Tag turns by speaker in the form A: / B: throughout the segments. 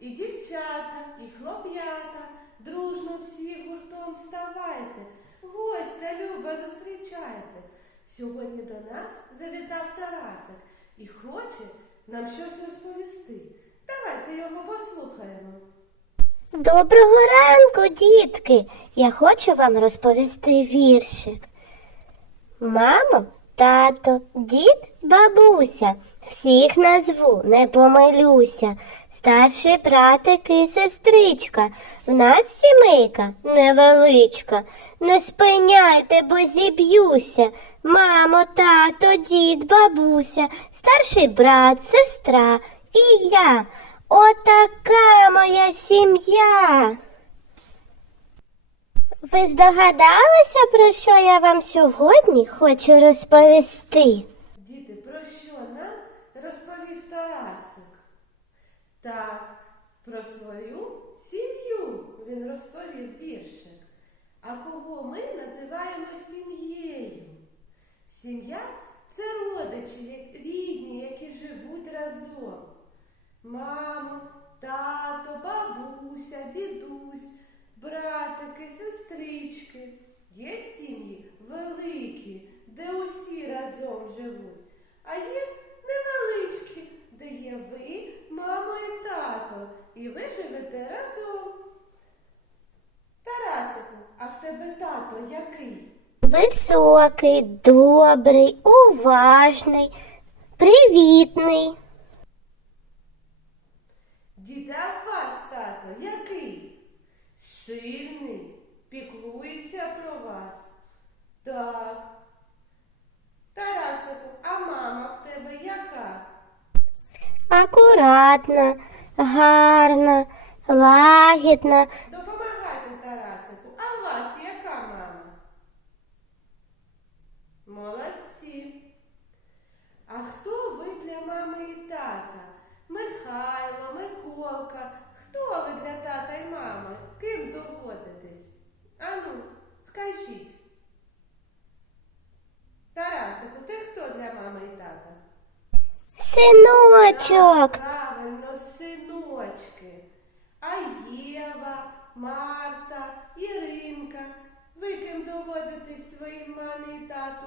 A: і дівчата, і хлоп'ята, дружно всі гуртом вставайте, гостя Люба зустрічайте. Сьогодні до нас завітав Тарасик і хоче нам щось розповісти. Давайте його послухаємо.
B: Доброго ранку, дітки! Я хочу вам розповісти віршик. Мамо, тато, дід, бабуся, всіх назву, не помилюся. Старший братик і сестричка, в нас сімейка невеличка. Не спиняйте, бо зіб'юся. Мамо, тато, дід, бабуся, старший брат, сестра і я. Отака моя сім'я. Ви здогадалися, про що я вам сьогодні хочу розповісти?
A: Діти, про що нам розповів Тарасик? Так, про свою сім'ю він розповів віршик. А кого ми називаємо сім'єю? Сім'я це родичі, рідні, які живуть разом. Мамо, тато, бабуся, дідусь, братики, сестрички. Є сім'ї великі, де усі разом живуть, а є невеличкі, де є ви, мамо і тато, і ви живете разом. Тарасику, а в тебе тато який?
B: Високий, добрий, уважний, привітний.
A: Діда, вас тато який? Сильний, піклується про вас. Так. Тарасику, а мама в тебе яка?
B: Акуратна, гарна, лагідна.
A: Допомагайте Тарасику, а у вас яка мама? Молодці. А хто ви для мами і тата? Михайло, Миколка. Хто ви для тата і мами? Ким доводитесь? Ану, скажіть. Тарасику, ти хто для мами і тата?
B: Синочок.
A: Правильно, синочки. А Єва, Марта, Іринка. Ви ким доводитесь своїм мамі і тату?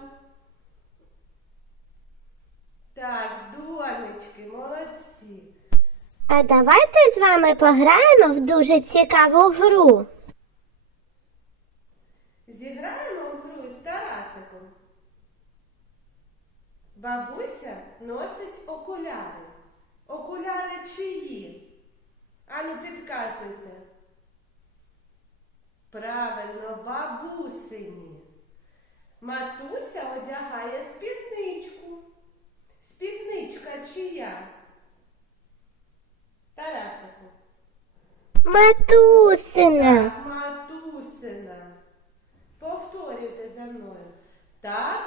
A: Так, донечки, молодці.
B: А давайте з вами пограємо в дуже цікаву гру.
A: Зіграємо в гру з Тарасиком. Бабуся носить окуляри. Окуляри чиї? Ану, підказуйте. Правильно, бабусині. Матуся одягає спідничку. Спідничка чия? Тарасику.
B: Матусина.
A: Так, матусина. Повторюйте за мною. Тато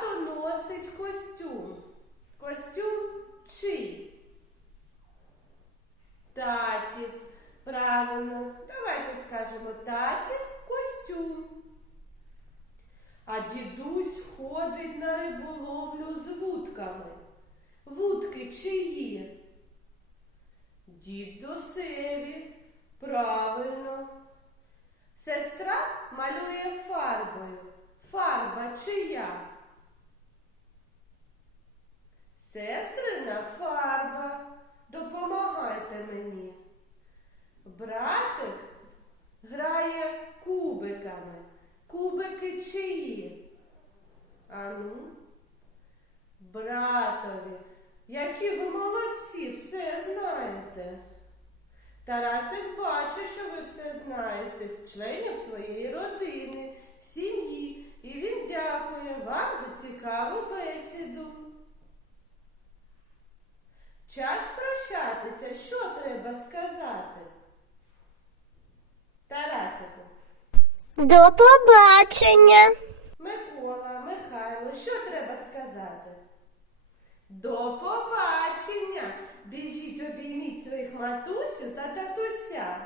A: А дідусь ходить на риболовлю з вудками. Вудки чиї? Дідусеві. Правильно. Сестра малює фарбою. Фарба чия? Сестрина фарба. Допомагайте мені. Братик Чиї? Ану. Братові. Які ви молодці, все знаєте. Тарасик бачить, що ви все знаєте з членів своєї родини, сім'ї, і він дякує вам за цікаву бесіду. Час прощатися, що треба сказати? Тарасику,
B: До побачення.
A: Микола, Михайло, що треба сказати? До побачення! Біжіть, обійміть своїх матусю та татуся.